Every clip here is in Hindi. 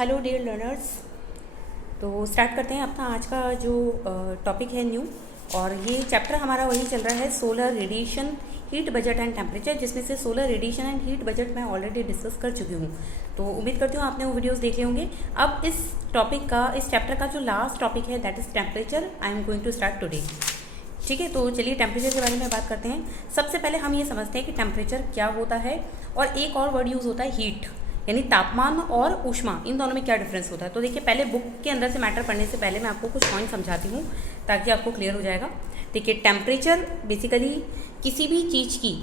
Hello dear learners. तो स्टार्ट करते हैं अपना आज का जो टॉपिक है न्यू। और ये चैप्टर हमारा वही चल रहा है, solar radiation, heat budget and temperature, जिसमें से solar radiation and heat budget मैं ऑलरेडी डिस्कस कर चुकी हूँ। तो उम्मीद करती हूँ आपने वो वीडियोस देखे होंगे। अब इस टॉपिक का, इस चैप्टर का जो लास्ट टॉपिक है that is temperature, I am going to start today. ठीक है, तो चलिए टेम्परेचर के बारे में बात करते हैं। सबसे पहले हम ये समझते हैं कि टेम्परेचर क्या होता है, और एक और वर्ड यूज़ होता है हीट, यानी तापमान और ऊष्मा, इन दोनों में क्या डिफरेंस होता है। तो देखिए, पहले बुक के अंदर से मैटर पढ़ने से पहले मैं आपको कुछ पॉइंट समझाती हूँ ताकि आपको क्लियर हो जाएगा। देखिए, टेम्परेचर बेसिकली किसी भी चीज़ की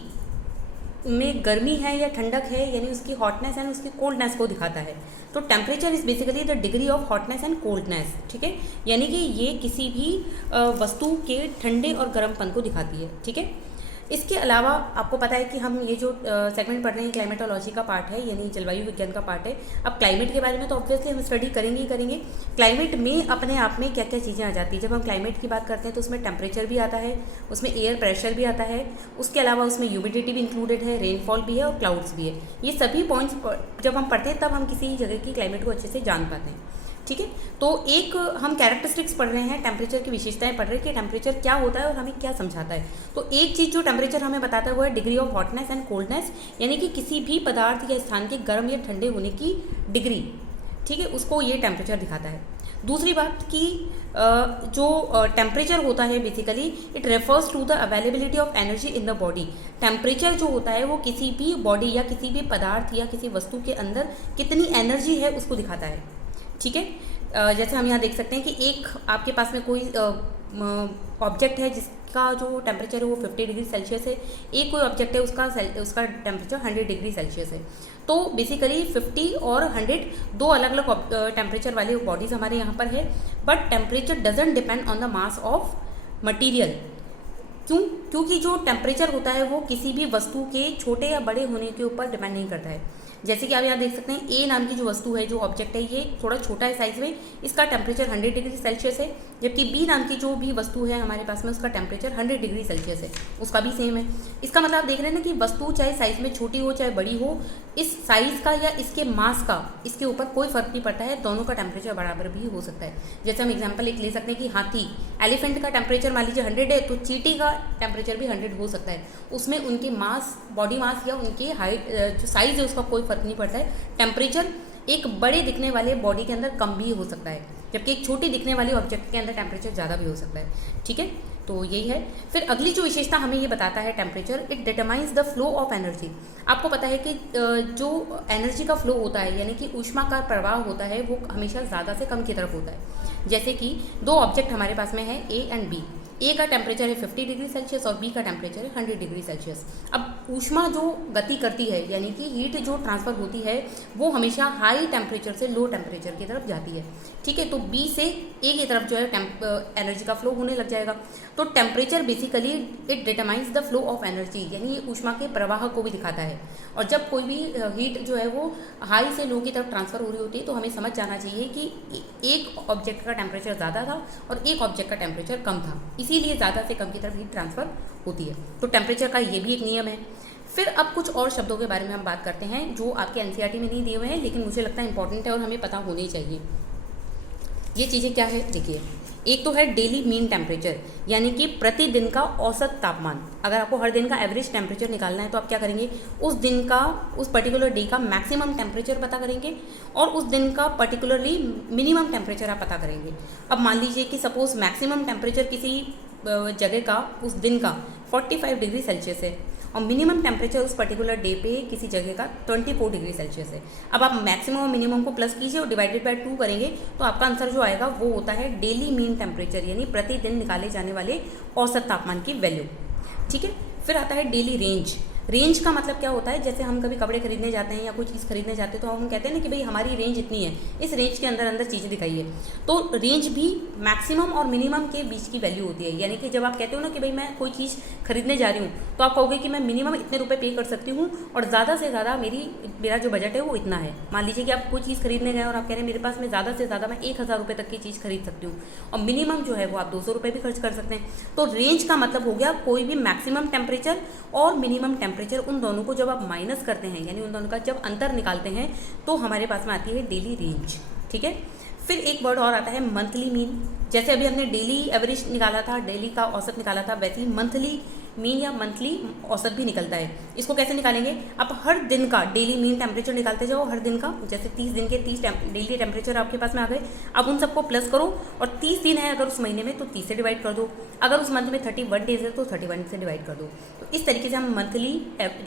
में गर्मी है या ठंडक है, यानी उसकी हॉटनेस एंड उसकी कोल्डनेस को दिखाता है। तो temperature is basically the degree of hotness and coldness. ठीक है, यानी कि ये किसी भी वस्तु के ठंडे और गर्मपन को दिखाती है। ठीक है, इसके अलावा आपको पता है कि हम ये जो सेगमेंट पढ़ रहे हैं क्लाइमेटोलॉजी का पार्ट है, यानी जलवायु विज्ञान का पार्ट है। अब क्लाइमेट के बारे में तो ऑब्वियसली हम स्टडी करेंगे ही करेंगे। क्लाइमेट में अपने आप में क्या क्या चीज़ें आ जाती है। जब हम क्लाइमेट की बात करते हैं तो उसमें टेम्परेचर भी आता है, उसमें एयर प्रेशर भी आता है, उसके अलावा उसमें ह्यूमिडिटी भी इंक्लूडेड है, रेनफॉल भी है और क्लाउड्स भी है। ये सभी पॉइंट्स जब हम पढ़ते हैं तब हम किसी जगह की क्लाइमेट को अच्छे से जान पाते हैं। ठीक है, तो एक हम कैरेक्टरिस्टिक्स पढ़ रहे हैं, टेम्परेचर की विशेषताएं पढ़ रहे हैं कि टेम्परेचर क्या होता है और हमें क्या समझाता है। तो एक चीज़ जो टेम्परेचर हमें बताता है वो है degree of hotness and coldness, यानी कि किसी भी पदार्थ या स्थान के गर्म या ठंडे होने की डिग्री। ठीक है, उसको ये टेम्परेचर दिखाता है। दूसरी बात कि जो टेम्परेचर होता है basically it refers to the availability of energy in the body. Temperature जो होता है वो किसी भी बॉडी या किसी भी पदार्थ या किसी वस्तु के अंदर कितनी एनर्जी है उसको दिखाता है। ठीक है, जैसे हम यहाँ देख सकते हैं कि एक आपके पास में कोई ऑब्जेक्ट है जिसका जो टेम्परेचर है वो 50 डिग्री सेल्सियस है, एक कोई ऑब्जेक्ट है उसका टेम्परेचर 100 डिग्री सेल्सियस है। तो बेसिकली 50 और 100 दो अलग अलग टेम्परेचर वाले बॉडीज़ हमारे यहाँ पर है। But temperature doesn't depend on the mass of material. क्योंकि जो टेम्परेचर होता है वो किसी भी वस्तु के छोटे या बड़े होने के ऊपर डिपेंड नहीं करता है। जैसे कि आप यहाँ देख सकते हैं, ए नाम की जो वस्तु है, जो ऑब्जेक्ट है, ये थोड़ा छोटा है साइज में, इसका टेम्परेचर 100 डिग्री सेल्सियस है। जबकि बी नाम की जो भी वस्तु है हमारे पास में, उसका टेम्परेचर 100 डिग्री सेल्सियस है, उसका भी सेम है। इसका मतलब आप देख रहे हैं ना कि वस्तु चाहे साइज में छोटी हो चाहे बड़ी हो, इस साइज का या इसके मास का इसके ऊपर कोई फर्क नहीं पड़ता है, दोनों का टेम्परेचर बराबर भी हो सकता है। जैसे हम एग्जाम्पल एक ले सकते हैं कि हाथी, एलिफेंट का टेम्परेचर मान लीजिए 100 है, तो चींटी का टेम्परेचर भी 100 हो सकता है। उसमें उनके मास, बॉडी मास या उनके हाइट, जो साइज है, उसका कोई फर्क नहीं पड़ता है। टेम्परेचर एक बड़े दिखने वाले बॉडी के अंदर कम भी हो सकता है, जबकि एक छोटी दिखने वाले ऑब्जेक्ट के अंदर टेम्परेचर ज़्यादा भी हो सकता है। ठीक है, तो यही है। फिर अगली जो विशेषता हमें ये बताता है temperature, it determines the flow of energy. आपको पता है कि जो एनर्जी का फ्लो होता है, यानी कि ऊष्मा का प्रवाह होता है, वो हमेशा ज़्यादा से कम की तरफ होता है। जैसे कि दो ऑब्जेक्ट हमारे पास में है, ए एंड बी। ए का टेम्परेचर है 50 डिग्री सेल्सियस और बी का टेम्परेचर है 100 डिग्री सेल्सियस। अब ऊष्मा जो गति करती है, यानी कि हीट जो ट्रांसफ़र होती है, वो हमेशा हाई टेम्परेचर से लो टेम्परेचर की तरफ जाती है। ठीक है, तो बी से ए की तरफ जो है एनर्जी का फ्लो होने लग जाएगा। तो temperature basically it determines the flow of energy, यानी ये ऊष्मा के प्रवाह को भी दिखाता है। और जब कोई भी हीट जो है वो हाई से लो की तरफ ट्रांसफ़र हो रही होती है, तो हमें समझ जाना चाहिए कि एक ऑब्जेक्ट का टेम्परेचर ज़्यादा था और एक ऑब्जेक्ट का टेम्परेचर कम था, इसीलिए ज़्यादा से कम की तरफ हीट ट्रांसफ़र होती है। तो टेम्परेचर का ये भी एक नियम है। फिर अब कुछ और शब्दों के बारे में हम बात करते हैं जो आपके एनसीईआरटी में नहीं दिए हुए हैं, लेकिन मुझे लगता है इंपॉर्टेंट है और हमें पता होने ही चाहिए। ये चीज़ें क्या है, देखिए, एक तो है डेली मीन टेम्परेचर, यानी कि प्रतिदिन का औसत तापमान। अगर आपको हर दिन का एवरेज टेम्परेचर निकालना है तो आप क्या करेंगे, उस दिन का, उस पर्टिकुलर डे का मैक्सिमम टेम्परेचर पता करेंगे और उस दिन का पर्टिकुलरली मिनिमम टेम्परेचर आप पता करेंगे। अब मान लीजिए कि सपोज मैक्सिमम टेम्परेचर किसी जगह का उस दिन का 45 डिग्री सेल्सियस है और मिनिमम टेम्परेचर उस पर्टिकुलर डे पे किसी जगह का 24 डिग्री सेल्सियस है। अब आप मैक्सिमम और मिनिमम को प्लस कीजिए और डिवाइडेड बाय 2 करेंगे तो आपका आंसर जो आएगा वो होता है डेली मीन टेम्परेचर, यानी प्रतिदिन निकाले जाने वाले औसत तापमान की वैल्यू। ठीक है, फिर आता है डेली रेंज। रेंज का मतलब क्या होता है, जैसे हम कभी कपड़े खरीदने जाते हैं या कोई चीज़ खरीदने जाते हैं तो हम कहते हैं ना कि भाई हमारी रेंज इतनी है, इस रेंज के अंदर अंदर चीज़ें दिखाइए। तो रेंज भी मैक्सिमम और मिनिमम के बीच की वैल्यू होती है, यानी कि जब आप कहते हो ना कि भाई मैं कोई चीज़ खरीदने जा रही हूँ तो आप कहोगे कि मैं मिनिमम इतने रुपए पे कर सकती हूँ और ज़्यादा से ज़्यादा मेरा जो बजट है वो इतना है। मान लीजिए कि आप कोई चीज़ खरीदने गए और आप कह रहे हैं मेरे पास में ज़्यादा से ज़्यादा मैं 1000 रुपये तक की चीज़ खरीद सकती हूँ और मिनिमम जो है वो आप 200 रुपये भी खर्च कर सकते हैं। तो रेंज का मतलब हो गया कोई भी मैक्सिमम टेम्परेचर और मिनिमम टेम्परेचर टेम्परेचर, उन दोनों को जब आप माइनस करते हैं, यानी उन दोनों का जब अंतर निकालते हैं, तो हमारे पास में आती है डेली रेंज। ठीक है, फिर एक वर्ड और आता है मंथली मीन। जैसे अभी हमने डेली एवरेज निकाला था, डेली का औसत निकाला था, वैसे ही मंथली मीन या मंथली औसत भी निकलता है। इसको कैसे निकालेंगे? आप हर दिन का डेली मीन टेम्परेचर निकालते जाओ, हर दिन का। जैसे 30 दिन के 30 डेली टेम्परेचर आपके पास में आ गए, अब उन सबको प्लस करो, और 30 दिन है अगर उस महीने में तो 30 से डिवाइड कर दो, अगर उस मंथ में 31 डेज है तो 31 से डिवाइड कर दो। तो इस तरीके से हम मंथली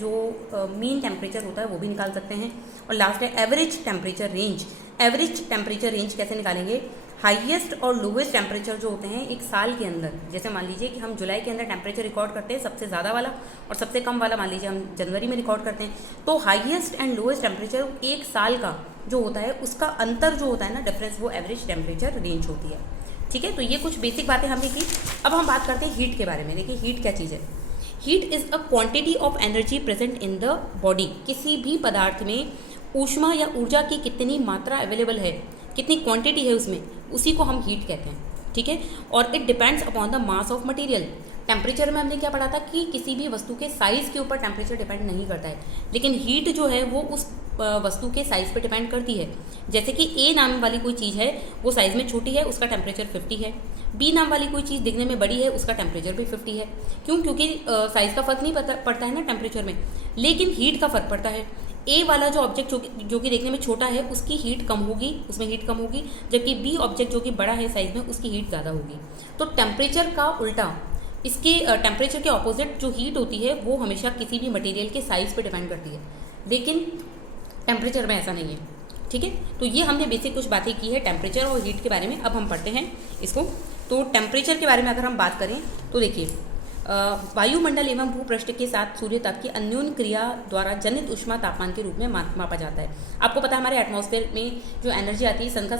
जो मीन टेम्परेचर होता है वो भी निकाल सकते हैं। और लास्ट है average temperature range. Average temperature range कैसे निकालेंगे? हाईएस्ट और लोवेस्ट टेम्परेचर जो होते हैं एक साल के अंदर, जैसे मान लीजिए कि हम जुलाई के अंदर टेम्परेचर रिकॉर्ड करते हैं सबसे ज़्यादा वाला, और सबसे कम वाला मान लीजिए हम जनवरी में रिकॉर्ड करते हैं, तो हाईएस्ट एंड लोवेस्ट टेम्परेचर एक साल का जो होता है उसका अंतर जो होता है ना, डिफरेंस, वो एवरेज टेम्परेचर रेंज होती है। ठीक है, तो ये कुछ बेसिक बातें हमने की। अब हम बात करते हैं हीट के बारे में। देखिए हीट क्या चीज़ है। Heat is a quantity of energy present in the body. किसी भी पदार्थ में ऊष्मा या ऊर्जा की कितनी मात्रा अवेलेबल है, कितनी क्वांटिटी है उसमें, उसी को हम हीट कहते हैं। ठीक है, और it depends upon the mass of material. Temperature में हमने क्या पढ़ा था कि किसी भी वस्तु के साइज़ के ऊपर टेम्परेचर डिपेंड नहीं करता है, लेकिन हीट जो है वो उस वस्तु के साइज़ पे डिपेंड करती है। जैसे कि ए नाम वाली कोई चीज़ है, वो साइज़ में छोटी है, उसका टेम्परेचर 50 है। बी नाम वाली कोई चीज़ दिखने में बड़ी है, उसका टेम्परेचर भी 50 है। क्यों? क्योंकि साइज़ का फ़र्क नहीं पड़ता है ना टेम्परेचर में, लेकिन हीट का फ़र्क पड़ता है। ए वाला जो ऑब्जेक्ट जो कि देखने में छोटा है, उसकी हीट कम होगी, उसमें हीट कम होगी, जबकि बी ऑब्जेक्ट जो कि बड़ा है साइज़ में, उसकी हीट ज़्यादा होगी। तो टेम्परेचर का उल्टा, इसके टेम्परेचर के ऑपोजिट जो हीट होती है वो हमेशा किसी भी मटेरियल के साइज़ पे डिपेंड करती है, लेकिन टेम्परेचर में ऐसा नहीं है। ठीक है, तो ये हमने बेसिक कुछ बातें की है टेम्परेचर और हीट के बारे में। अब हम पढ़ते हैं इसको। तो टेम्परेचर के बारे में अगर हम बात करें तो देखिए, वायुमंडल एवं भूपृष्ठ के साथ सूर्य ताप की अन्योन्य क्रिया द्वारा जनित ऊष्मा तापमान के रूप में मापा जाता है। आपको पता है हमारे एटमॉस्फेयर में जो एनर्जी आती है, सन का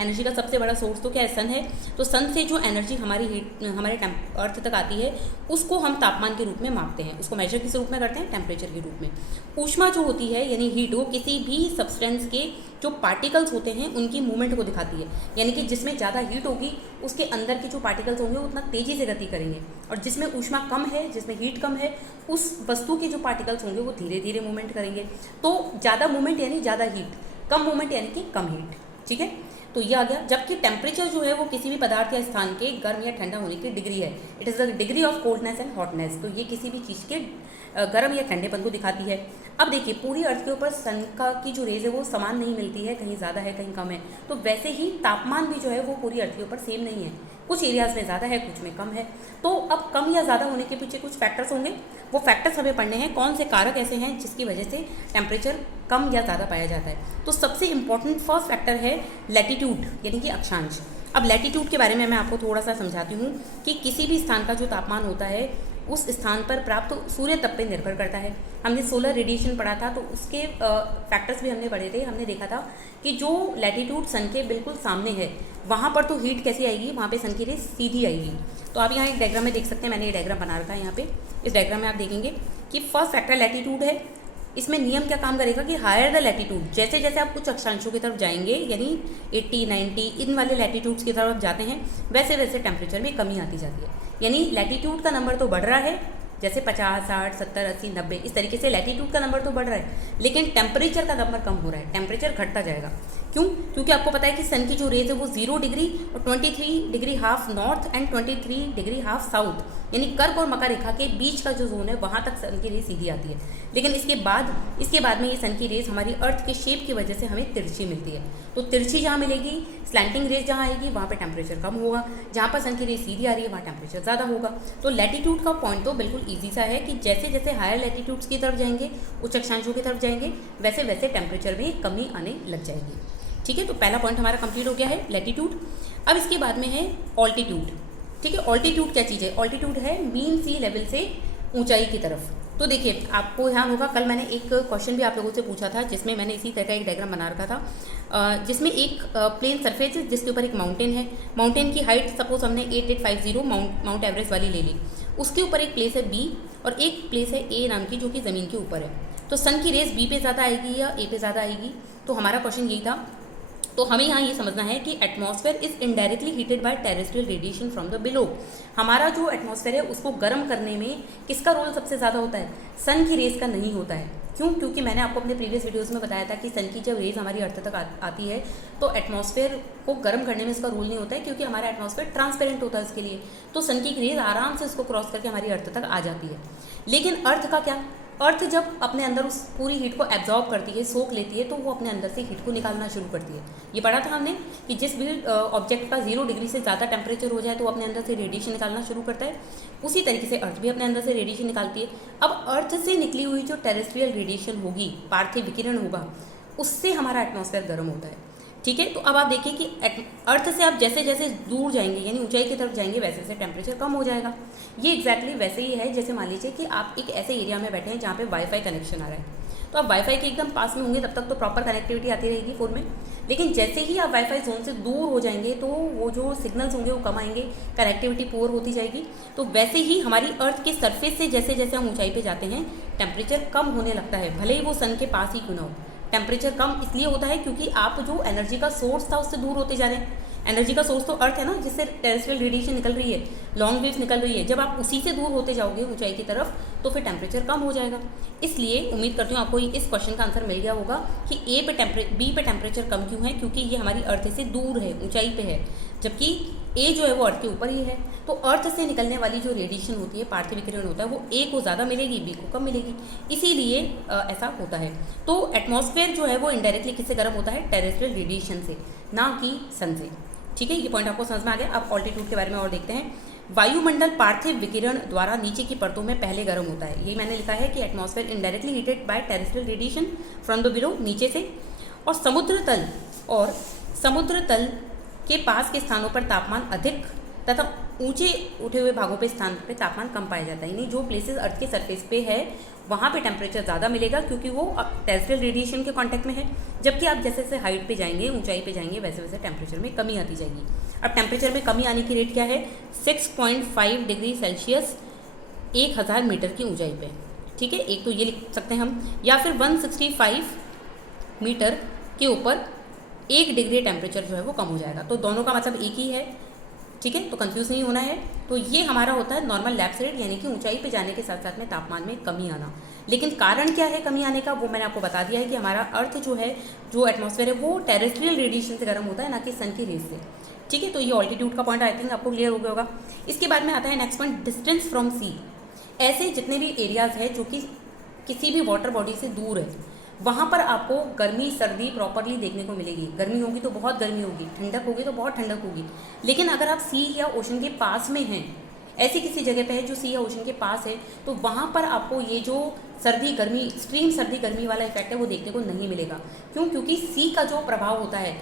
एनर्जी का सबसे बड़ा सोर्स तो क्या है? सन है। तो सन से जो एनर्जी हमारे अर्थ तक आती है, उसको हम तापमान के रूप में मापते हैं। उसको मेजर किस रूप में करते हैं? टेम्परेचर के रूप में। ऊष्मा जो होती है यानी हीट, वो किसी भी सब्सटेंस के जो पार्टिकल्स होते हैं उनकी मूवमेंट को दिखाती है। यानी कि जिसमें ज़्यादा हीट होगी उसके अंदर के जो पार्टिकल्स होंगे वो उतना तेज़ी से गति करेंगे, और जिसमें ऊष्मा कम है, जिसमें हीट कम है, उस वस्तु के जो पार्टिकल्स होंगे वो धीरे धीरे मूवमेंट करेंगे। तो ज़्यादा मूवमेंट यानी ज़्यादा हीट, कम मूवमेंट यानी कि कम हीट। ठीक है, तो ये आ गया। जबकि टेम्परेचर जो है वो किसी भी पदार्थ या स्थान के गर्म या ठंडा होने की डिग्री है। It is the degree of coldness and hotness. तो ये किसी भी चीज़ के गर्म या ठंडेपन को दिखाती है। अब देखिए, पूरी अर्थ के ऊपर सन की जो रेज है वो समान नहीं मिलती है, कहीं ज़्यादा है कहीं कम है। तो वैसे ही तापमान भी जो है वो पूरी अर्थ के ऊपर सेम नहीं है, कुछ एरियाज़ में ज़्यादा है, कुछ में कम है। तो अब कम या ज़्यादा होने के पीछे कुछ फैक्टर्स होंगे, वो फैक्टर्स हमें पढ़ने हैं। कौन से कारक ऐसे हैं जिसकी वजह से टेम्परेचर कम या ज़्यादा पाया जाता है? तो सबसे इंपॉर्टेंट फर्स्ट फैक्टर है लैटीट्यूड, यानी कि अक्षांश। अब लैटीट्यूड के बारे में मैं आपको थोड़ा सा समझाती हूँ कि किसी भी स्थान का जो तापमान होता है उस स्थान पर प्राप्त सूर्य तप पे निर्भर करता है। हमने सोलर रेडिएशन पढ़ा था, तो उसके फैक्टर्स भी हमने पढ़े थे। हमने देखा था कि जो लैटीट्यूड सन के बिल्कुल सामने है, वहाँ पर तो हीट कैसी आएगी? वहाँ पे सन की रेज सीधी आएगी। तो आप यहाँ एक डायग्राम में देख सकते हैं, मैंने ये डायग्राम बना रखा है यहाँ पे। इस डायग्राम में आप देखेंगे कि फर्स्ट फैक्टर लैटीट्यूड है। इसमें नियम क्या काम करेगा कि हायर द लैटीट्यूड, जैसे जैसे आप कुछ अक्षांशों की तरफ जाएंगे, यानी 80, 90 इन वाले लैटीट्यूड्स की तरफ जाते हैं, वैसे वैसे टेम्परेचर में कमी आती जाती है। यानी लैटीट्यूड का नंबर तो बढ़ रहा है, जैसे 50, 60, 70, 80, 90 इस तरीके से लैटीट्यूड का नंबर तो बढ़ रहा है, लेकिन टेम्परेचर का नंबर कम हो रहा है, टेम्परेचर घटता जाएगा। क्यों? क्योंकि आपको पता है कि सन की जो रेज है वो 0 डिग्री और 23 degree half north and 23 degree half south, यानी कर्क और मकर रेखा के बीच का जो जोन है वहाँ तक सन की रेज सीधी आती है। लेकिन इसके बाद में ये सन की रेज हमारी अर्थ के शेप की वजह से हमें तिरछी मिलती है। तो तिरछी जहाँ मिलेगी, स्लैंटिंग रेज जहाँ आएगी, वहाँ पे टेम्परेचर कम होगा। जहाँ पर सन की रेज सीधी आ रही है वहाँ टेम्परेचर ज़्यादा होगा। तो लैटीट्यूड का पॉइंट तो बिल्कुल ईजी सा है कि जैसे जैसे हायर लैटीट्यूड्स की तरफ जाएंगे, उच्च अक्षांशों की तरफ जाएंगे, वैसे वैसे टेम्परेचर में कमी आने लग जाएगी। ठीक है, तो पहला पॉइंट हमारा कंप्लीट हो गया है लैटीट्यूड। अब इसके बाद में है ऑल्टीट्यूड। ठीक है, ऑल्टीट्यूड क्या चीज़ है? ऑल्टीट्यूड है मीन सी लेवल से ऊंचाई की तरफ। तो देखिए, आपको ध्यान होगा कल मैंने एक क्वेश्चन भी आप लोगों से पूछा था, जिसमें मैंने इसी तरह का एक डायग्राम बना रखा था, जिसमें एक प्लेन सरफेस है जिसके ऊपर एक माउंटेन है। माउंटेन की हाइट सपोज हमने 8850 माउंट एवरेस्ट वाली ले ली। उसके ऊपर एक प्लेस है बी और एक प्लेस है ए नाम की, जो कि ज़मीन के ऊपर है। तो सन की रेस बी पे ज़्यादा आएगी या ए पे ज़्यादा आएगी? तो हमारा क्वेश्चन यही था तो हमें यहाँ ये समझना है कि atmosphere is indirectly heated bye terrestrial radiation from the below. हमारा जो एटमॉस्फेयर है उसको गर्म करने में किसका रोल सबसे ज़्यादा होता है? सन की रेज का नहीं होता है। क्यों? क्योंकि मैंने आपको अपने प्रीवियस वीडियोस में बताया था कि सन की जब रेज हमारी अर्थ तक आती है तो एटमॉस्फेयर को गर्म करने में इसका रोल नहीं होता है, क्योंकि हमारा एटमॉस्फेयर ट्रांसपेरेंट होता है उसके लिए। तो सन की रेज आराम से इसको क्रॉस करके हमारी अर्थ तक आ जाती है। लेकिन अर्थ का क्या? अर्थ जब अपने अंदर उस पूरी हीट को एब्जॉर्ब करती है, सोख लेती है, तो वो अपने अंदर से हीट को निकालना शुरू करती है। ये पढ़ा था हमने कि जिस भी ऑब्जेक्ट का 0 डिग्री से ज़्यादा टेम्परेचर हो जाए तो वो अपने अंदर से रेडिएशन निकालना शुरू करता है। उसी तरीके से अर्थ भी अपने अंदर से रेडिएशन निकालती है। अब अर्थ से निकली हुई जो टेरेस्ट्रियल रेडिएशन होगी, पार्थिव विकिरण होगा, उससे हमारा एटमॉस्फेयर गर्म होता है। ठीक है, तो अब आप देखिए कि अर्थ से आप जैसे जैसे दूर जाएंगे, यानी ऊंचाई की तरफ जाएंगे, वैसे वैसे टेम्परेचर कम हो जाएगा। ये एग्जैक्टली वैसे ही है जैसे मान लीजिए कि आप एक ऐसे एरिया में बैठे हैं जहाँ पे वाईफाई कनेक्शन आ रहा है। तो आप वाईफाई के एकदम पास में होंगे तब तक तो प्रॉपर कनेक्टिविटी आती रहेगी फ़ोन में, लेकिन जैसे ही आप वाईफाई जोन से दूर हो जाएंगे तो वो जो सिग्नल्स होंगे वो कम आएंगे, कनेक्टिविटी पुअर होती जाएगी। तो वैसे ही हमारी अर्थ के सरफेस से जैसे जैसे हम ऊंचाई पे जाते हैं टेम्परेचर कम होने लगता है, भले ही वो सन के पास ही क्यों ना हो। टेम्परेचर कम इसलिए होता है क्योंकि आप जो एनर्जी का सोर्स था उससे दूर होते जा रहे हैं। एनर्जी का सोर्स तो अर्थ है ना, जिससे टेरेस्ट्रियल रेडिएशन निकल रही है, लॉन्ग वेव्स निकल रही है। जब आप उसी से दूर होते जाओगे ऊंचाई की तरफ तो फिर टेम्परेचर कम हो जाएगा। इसलिए उम्मीद करती हूँ आपको इस क्वेश्चन का आंसर मिल गया होगा कि बी पे टेम्परेचर कम क्यों है, क्योंकि ये हमारी अर्थ से दूर है, ऊंचाई पे है, जबकि ए जो है वो अर्थ के ऊपर ही है। तो अर्थ से निकलने वाली जो रेडिएशन होती है, पार्थिव विकिरण होता है, वो ए को ज़्यादा मिलेगी, बी को कम मिलेगी, इसीलिए ऐसा होता है। तो एटमॉस्फेयर जो है वो इनडायरेक्टली किससे गर्म होता है? टेरेस्ट्रियल रेडिएशन से, ना कि सन से। ठीक है, ये पॉइंट आपको समझ में आ गया। अब ऑल्टीट्यूड के बारे में और देखते हैं। वायुमंडल पार्थिव विकिरण द्वारा नीचे की परतों में पहले गर्म होता है। ये मैंने लिखा है कि atmosphere indirectly heated bye terrestrial radiation from the below, नीचे से। और समुद्र तल के पास के स्थानों पर तापमान अधिक तथा ऊंचे उठे हुए भागों पे स्थान पे तापमान कम पाया जाता है। यानी जो प्लेसेस अर्थ के सरफेस पे है वहाँ पे टेम्परेचर ज़्यादा मिलेगा, क्योंकि वो टेरेस्ट्रियल रेडिएशन के कांटेक्ट में है। जबकि आप जैसे जैसे हाइट पे जाएंगे, ऊंचाई पे जाएंगे, वैसे वैसे टेम्परेचर में कमी आती जाएगी। अब टेम्परेचर में कमी आने की रेट क्या है? 6.5 डिग्री सेल्सियस 1000 मीटर की ऊंचाई पे। ठीक है, एक तो ये लिख सकते हैं हम, या फिर 165 मीटर के ऊपर 1 डिग्री टेम्परेचर जो है वो कम हो जाएगा। तो दोनों का मतलब एक ही है। ठीक है, तो कंफ्यूज नहीं होना है। तो ये हमारा होता है नॉर्मल लैप्स रेट, यानी कि ऊंचाई पे जाने के साथ साथ में तापमान में कमी आना। लेकिन कारण क्या है कमी आने का, वो मैंने आपको बता दिया है कि हमारा अर्थ जो है, जो एटमॉस्फेयर है, वो टेरेस्ट्रियल रेडिएशन से गर्म होता है, ना कि सन की रेज से। ठीक है, तो ये ऑल्टीट्यूड का पॉइंट आई थिंक आपको क्लियर हो गया होगा। इसके बाद में आता है नेक्स्ट पॉइंट, डिस्टेंस फ्रॉम सी। ऐसे जितने भी एरियाज है जो कि किसी भी वाटर बॉडी से दूर है, वहाँ पर आपको गर्मी सर्दी प्रॉपरली देखने को मिलेगी। गर्मी होगी तो बहुत गर्मी होगी, ठंडक होगी तो बहुत ठंडक होगी। लेकिन अगर आप सी या ओशन के पास में हैं, ऐसी किसी जगह पे है जो सी या ओशन के पास है, तो वहाँ पर आपको ये जो सर्दी गर्मी, एक्सट्रीम सर्दी गर्मी वाला इफेक्ट है वो देखने को नहीं मिलेगा। क्यों? क्योंकि सी का जो प्रभाव होता है,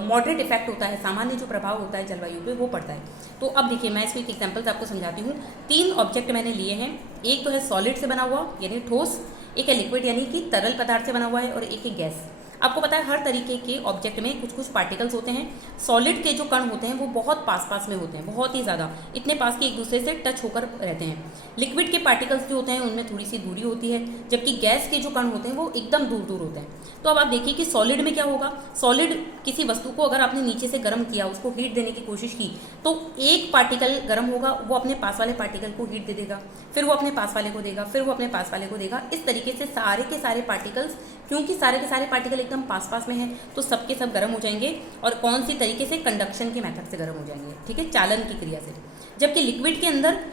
मॉडरेट इफेक्ट होता है, सामान्य जो प्रभाव होता है जलवायु पे, वो पड़ता है। तो अब देखिए, मैं इसको एक एग्जाम्पल आपको समझाती हूँ। 3 ऑब्जेक्ट मैंने लिए हैं। एक तो है सॉलिड से बना हुआ, यानी ठोस, एक है लिक्विड यानी कि तरल पदार्थ से बना हुआ है, और एक है गैस। आपको पता है हर तरीके के ऑब्जेक्ट में कुछ कुछ पार्टिकल्स होते हैं। सॉलिड के जो कण होते हैं वो बहुत पास पास में होते हैं, बहुत ही ज़्यादा, इतने पास कि एक दूसरे से टच होकर रहते हैं। लिक्विड के पार्टिकल्स जो होते हैं उनमें थोड़ी सी दूरी होती है, जबकि गैस के जो कण होते हैं वो एकदम दूर दूर होते हैं। तो अब आप देखिए कि सॉलिड में क्या होगा। सॉलिड किसी वस्तु को अगर आपने नीचे से गर्म किया, उसको हीट देने की कोशिश की, तो एक पार्टिकल गर्म होगा, वो अपने पास वाले पार्टिकल को हीट दे देगा, फिर वो अपने पास वाले को देगा, फिर वो अपने पास वाले को देगा। इस तरीके से सारे के सारे पार्टिकल्स, क्योंकि सारे के सारे पार्टिकल एकदम पास पास में हैं, तो सबके सब गर्म हो जाएंगे। और कौन सी तरीके से? कंडक्शन के मेथड से गर्म हो जाएंगे। ठीक है, चालन की क्रिया से। जबकि लिक्विड के अंदर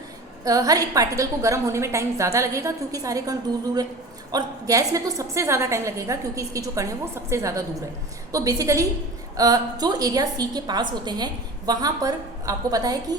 हर एक पार्टिकल को गर्म होने में टाइम ज़्यादा लगेगा, क्योंकि सारे कण दूर दूर है। और गैस में तो सबसे ज़्यादा टाइम लगेगा, क्योंकि इसके जो कण है वो सबसे ज़्यादा दूर है। तो बेसिकली जो एरिया सी के पास होते हैं वहाँ पर आपको पता है कि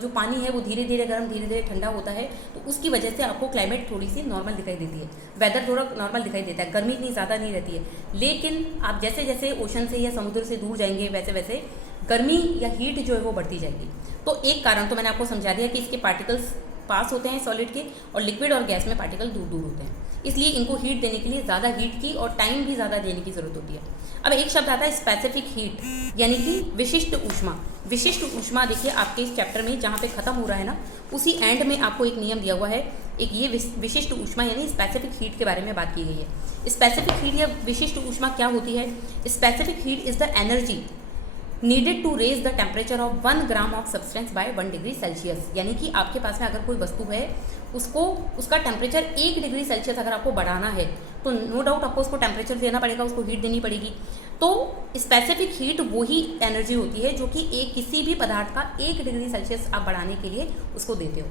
जो पानी है वो धीरे धीरे गर्म, धीरे धीरे ठंडा होता है। तो उसकी वजह से आपको क्लाइमेट थोड़ी सी नॉर्मल दिखाई देती है, वेदर थोड़ा नॉर्मल दिखाई देता है, गर्मी इतनी ज़्यादा नहीं रहती है। लेकिन आप जैसे जैसे ओशन से या समुद्र से दूर जाएंगे, वैसे वैसे गर्मी या हीट जो है वो बढ़ती जाएगी। तो एक कारण तो मैंने आपको समझा दिया कि इसके पार्टिकल्स पास होते हैं सॉलिड के, और लिक्विड और गैस में पार्टिकल दूर दूर होते हैं, इसलिए इनको हीट देने के लिए ज़्यादा हीट की और टाइम भी ज़्यादा देने की ज़रूरत होती है। अब एक शब्द आता है स्पेसिफिक हीट, यानी कि विशिष्ट ऊष्मा। विशिष्ट ऊष्मा देखिए आपके इस चैप्टर में जहाँ पे ख़त्म हो रहा है ना, उसी एंड में आपको एक नियम दिया हुआ है। एक ये विशिष्ट ऊष्मा यानी स्पेसिफिक हीट के बारे में बात की गई है। स्पेसिफिक हीट या विशिष्ट ऊष्मा क्या होती है? Specific heat is the energy needed to raise the temperature of 1 gram of substance by 1 degree Celsius. यानी कि आपके पास में अगर कोई वस्तु है, उसको उसका टेम्परेचर 1 डिग्री सेल्सियस अगर आपको बढ़ाना है तो नो डाउट आपको उसको टेम्परेचर देना पड़ेगा, उसको हीट देनी पड़ेगी। तो स्पेसिफिक हीट वही एनर्जी होती है जो कि एक किसी भी पदार्थ का 1 डिग्री सेल्सियस आप बढ़ाने के लिए उसको देते हो।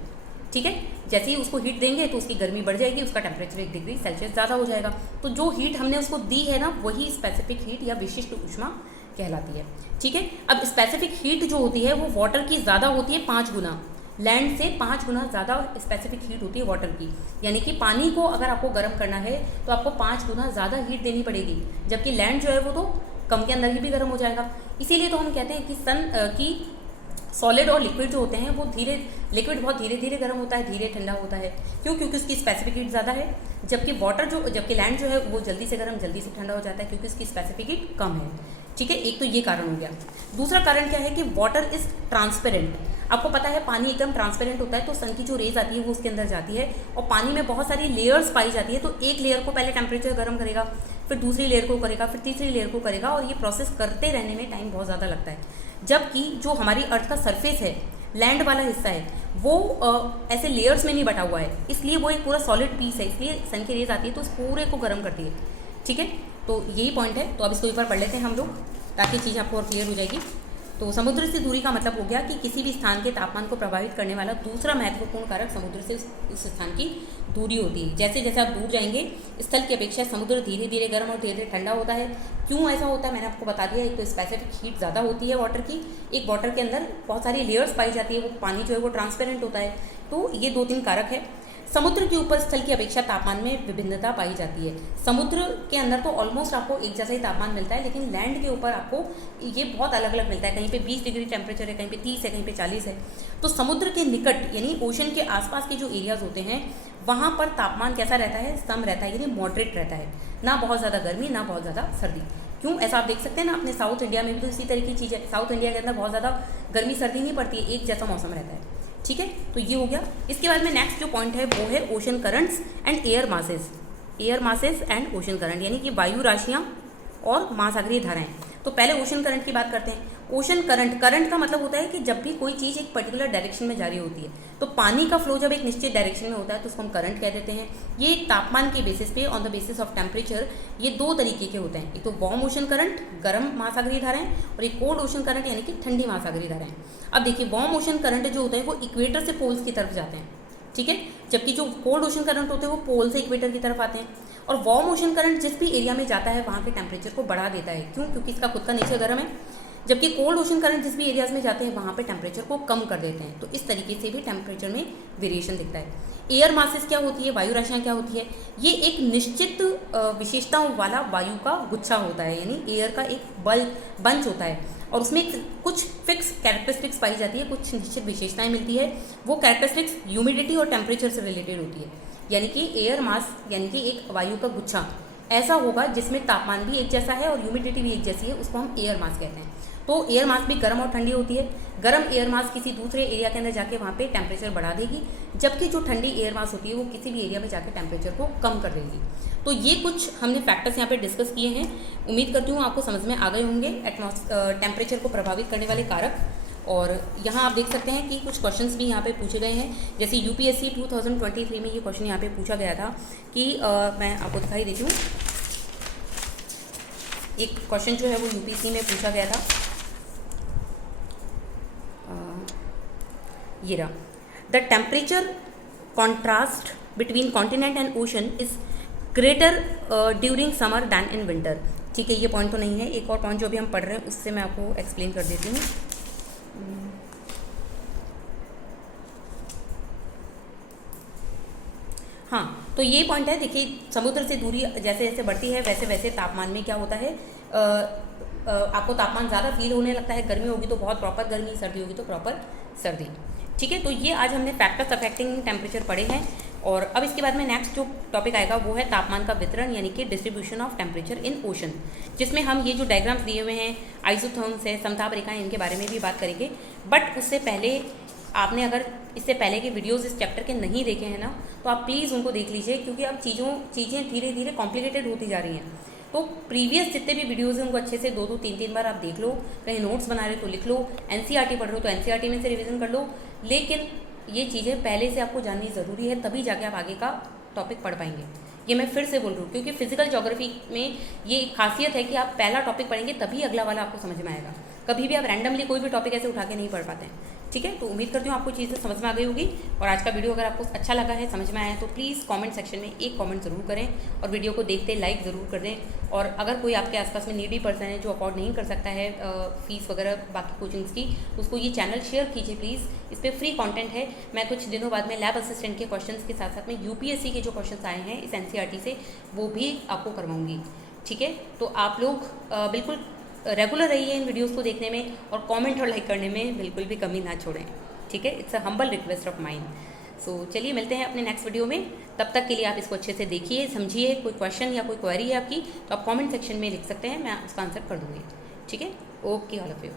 ठीक है, जैसे ही उसको हीट देंगे तो उसकी गर्मी बढ़ जाएगी, उसका टेम्परेचर 1 डिग्री सेल्सियस ज़्यादा हो जाएगा। तो जो हीट हमने उसको दी है ना, वही स्पेसिफिक हीट या विशिष्ट ऊष्मा कहलाती है। ठीक है, अब स्पेसिफिक हीट जो होती है वो वाटर की ज़्यादा होती है 5 गुना, लैंड से 5 गुना ज़्यादा स्पेसिफिक हीट होती है वाटर की। यानी कि पानी को अगर आपको गर्म करना है तो आपको 5 गुना ज़्यादा हीट देनी पड़ेगी, जबकि लैंड जो है वो तो कम के अंदर ही भी गर्म हो जाएगा। इसीलिए तो हम कहते हैं कि सॉलिड और लिक्विड जो होते हैं वो लिक्विड बहुत धीरे धीरे गर्म होता है, धीरे ठंडा होता है। क्यों? क्योंकि उसकी स्पेसिफिक हीट ज़्यादा है, जबकि लैंड जो है वो जल्दी से गर्म जल्दी से ठंडा हो जाता है क्योंकि उसकी स्पेसिफिक हीट कम है। ठीक है, एक तो ये कारण हो गया। दूसरा कारण क्या है कि वाटर इज ट्रांसपेरेंट। आपको पता है पानी एकदम ट्रांसपेरेंट होता है, तो सन की जो रेज आती है वो उसके अंदर जाती है और पानी में बहुत सारी लेयर्स पाई जाती है। तो एक लेयर को पहले टेम्परेचर गर्म करेगा, फिर दूसरी लेयर को करेगा, फिर तीसरी लेयर को करेगा, और ये प्रोसेस करते रहने में टाइम बहुत ज़्यादा लगता है। जबकि जो हमारी अर्थ का सरफेस है, लैंड वाला हिस्सा है, वो ऐसे लेयर्स में नहीं बटा हुआ है, इसलिए वो एक पूरा सॉलिड पीस है, इसलिए सन की रेज आती है तो उस पूरे को गर्म करती है। ठीक है, तो यही पॉइंट है। तो अब इसको एक बार पढ़ लेते हैं हम लोग, ताकि चीज़ आपको और क्लियर हो जाएगी। तो समुद्र से दूरी का मतलब हो गया कि किसी भी स्थान के तापमान को प्रभावित करने वाला दूसरा महत्वपूर्ण कारक समुद्र से उस स्थान की दूरी होती है। जैसे जैसे आप दूर जाएंगे, स्थल की अपेक्षा समुद्र धीरे धीरे गर्म और धीरे धीरे ठंडा होता है। क्यों ऐसा होता है मैंने आपको बता दिया। एक तो स्पेसिफिक हीट ज़्यादा होती है वाटर की, एक वाटर के अंदर बहुत सारी लेयर्स पाई जाती है, वो पानी जो है वो ट्रांसपेरेंट होता है। तो ये 2-3 कारक है। समुद्र के ऊपर स्थल की अपेक्षा तापमान में विभिन्नता पाई जाती है। समुद्र के अंदर तो ऑलमोस्ट आपको एक जैसा ही तापमान मिलता है, लेकिन लैंड के ऊपर आपको ये बहुत अलग अलग मिलता है। कहीं पे 20 डिग्री टेम्परेचर है, कहीं पे 30 है, कहीं पे 40 है। तो समुद्र के निकट यानी ओशन के आसपास के जो एरियाज होते हैं वहाँ पर तापमान कैसा रहता है? सम रहता है, यानी मॉडरेट रहता है। ना बहुत ज़्यादा गर्मी, ना बहुत ज़्यादा सर्दी। क्यों? ऐसा आप देख सकते हैं ना अपने साउथ इंडिया में भी तो इसी तरह की चीज़ है। साउथ इंडिया के अंदर बहुत ज़्यादा गर्मी सर्दी नहीं पड़ती है, एक जैसा मौसम रहता है। ठीक है, तो ये हो गया। इसके बाद में नेक्स्ट जो पॉइंट है वो है ocean currents and air masses. Air masses and ocean current यानी कि वायु राशियाँ और महासागरीय धाराएं। तो पहले ओशन करंट की बात करते हैं। ओशन करंट का मतलब होता है कि जब भी कोई चीज़ एक पर्टिकुलर डायरेक्शन में जारी होती है, तो पानी का फ्लो जब एक निश्चित डायरेक्शन में होता है तो उसको हम करंट कह देते हैं। ये तापमान के बेसिस पे, on the basis of temperature, ये 2 तरीके के होते हैं। एक तो वार्म ओशन करंट, गर्म महासागरीय धाराएं, और एक कोल्ड ओशन करंट यानी कि ठंडी महासागरीय धाराएं। अब देखिए, वार्म ओशन करंट जो होता है वो इक्वेटर से पोल्स की तरफ जाते हैं। ठीक है, जबकि जो कोल्ड ओशन करंट होते हैं वो पोल से इक्वेटर की तरफ आते हैं। और वार्म ओशन करंट जिस भी एरिया में जाता है वहाँ के टेम्परेचर को बढ़ा देता है। क्यों? क्योंकि इसका खुद का नेचर गर्म है। जबकि कोल्ड ओशन करंट जिस भी एरियाज में जाते हैं वहाँ पे टेम्परेचर को कम कर देते हैं। तो इस तरीके से भी टेम्परेचर में वेरिएशन दिखता है। एयर मासेस क्या होती है, वायु राशियाँ क्या होती है? ये एक निश्चित विशेषताओं वाला वायु का गुच्छा होता है, यानी एयर का एक बंच होता है, और उसमें कुछ फिक्स कैरेक्टरिस्टिक्स पाई जाती है, कुछ निश्चित विशेषताएं मिलती है। वो कैरेक्टरिस्टिक्स ह्यूमिडिटी और टेम्परेचर से रिलेटेड होती है। यानी कि एयर मास यानी कि एक वायु का गुच्छा ऐसा होगा जिसमें तापमान भी एक जैसा है और ह्यूमिडिटी भी एक जैसी है, उसको हम एयर मास कहते हैं। तो एयर मास भी गर्म और ठंडी होती है। गर्म एयर मास किसी दूसरे एरिया के अंदर जाके वहाँ पे टेम्परेचर बढ़ा देगी, जबकि जो ठंडी एयर मास होती है वो किसी भी एरिया में जाके टेम्परेचर को कम कर देगी। तो ये कुछ हमने फैक्टर्स यहाँ पे डिस्कस किए हैं। उम्मीद करती हूँ आपको समझ में आ गए होंगे टेम्परेचर को प्रभावित करने वाले कारक। और यहाँ आप देख सकते हैं कि कुछ क्वेश्चंस भी यहाँ पे पूछे गए हैं। जैसे यूपीएससी 2023 में ये क्वेश्चन यहाँ पे पूछा गया था कि मैं आपको दिखाई देती हूँ। एक क्वेश्चन जो है वो यूपीएससी में पूछा गया था, ये रहा। The temperature contrast between continent and ocean is greater during summer than in winter. ठीक है, ये पॉइंट तो नहीं है। एक और पॉइंट जो अभी हम पढ़ रहे हैं उससे मैं आपको एक्सप्लेन कर देती हूँ। हाँ, तो ये पॉइंट है। देखिए, समुद्र से दूरी जैसे जैसे बढ़ती है वैसे वैसे तापमान में क्या होता है, आपको तापमान ज़्यादा फील होने लगता है। गर्मी होगी तो बहुत प्रॉपर गर्मी, सर्दी होगी तो प्रॉपर सर्दी। ठीक है, तो ये आज हमने फैक्टर्स अफेक्टिंग टेम्परेचर पढ़े हैं। और अब इसके बाद में नेक्स्ट जो टॉपिक आएगा वो है तापमान का वितरण, यानी कि distribution of temperature in ocean, जिसमें हम ये जो डायग्राम्स दिए हुए हैं, आइसोथर्म्स है, समताप रेखाएं, इनके बारे में भी बात करेंगे। बट उससे पहले आपने अगर इससे पहले के वीडियोस इस चैप्टर के नहीं देखे हैं ना, तो आप प्लीज़ उनको देख लीजिए, क्योंकि अब चीज़ें धीरे धीरे कॉम्प्लिकेटेड होती जा रही हैं। तो प्रीवियस जितने भी वीडियोस हैं उनको अच्छे से 2-2, 3-3 बार आप देख लो। कहीं नोट्स बना रहे हो तो लिख लो, एनसीईआरटी पढ़ रहे हो तो एनसीईआरटी में से रिवीजन कर लो। लेकिन ये चीज़ें पहले से आपको जाननी ज़रूरी है, तभी जाके आप आगे का टॉपिक पढ़ पाएंगे। ये मैं फिर से बोल रही हूँ, क्योंकि फिजिकल ज्योग्राफी में ये एक खासियत है कि आप पहला टॉपिक पढ़ेंगे तभी अगला वाला आपको समझ में आएगा। कभी भी आप रैंडमली कोई भी टॉपिक ऐसे उठा के नहीं पढ़ पाते हैं। ठीक है, तो उम्मीद करती हूँ आपको चीज़ें समझ में आ गई होगी। और आज का वीडियो अगर आपको अच्छा लगा है, समझ में आया है, तो प्लीज़ कमेंट सेक्शन में एक कमेंट ज़रूर करें और वीडियो को देखते लाइक ज़रूर कर दें। और अगर कोई आपके आसपास में नीडी पर्सन है जो अफोर्ड नहीं कर सकता है फ़ीस वगैरह बाकी कोचिंग्स की, उसको ये चैनल शेयर कीजिए प्लीज़। इस पर फ्री कंटेंट है। मैं कुछ दिनों बाद में लैब असिस्टेंट के क्वेश्चंस के साथ साथ में यूपीएससी के जो क्वेश्चंस आए हैं इस एनसीईआरटी से, वो भी आपको करवाऊँगी। ठीक है, तो आप लोग बिल्कुल रेगुलर रहिए इन वीडियोस को देखने में, और कमेंट और लाइक करने में बिल्कुल भी कमी ना छोड़ें। ठीक है, it's a humble request of mind. So चलिए मिलते हैं अपने नेक्स्ट वीडियो में। तब तक के लिए आप इसको अच्छे से देखिए, समझिए। कोई क्वेश्चन या कोई क्वेरी है आपकी तो आप कमेंट सेक्शन में लिख सकते हैं, मैं उसका आंसर कर दूँगी। ठीक है, ओके ऑल ऑफ यू।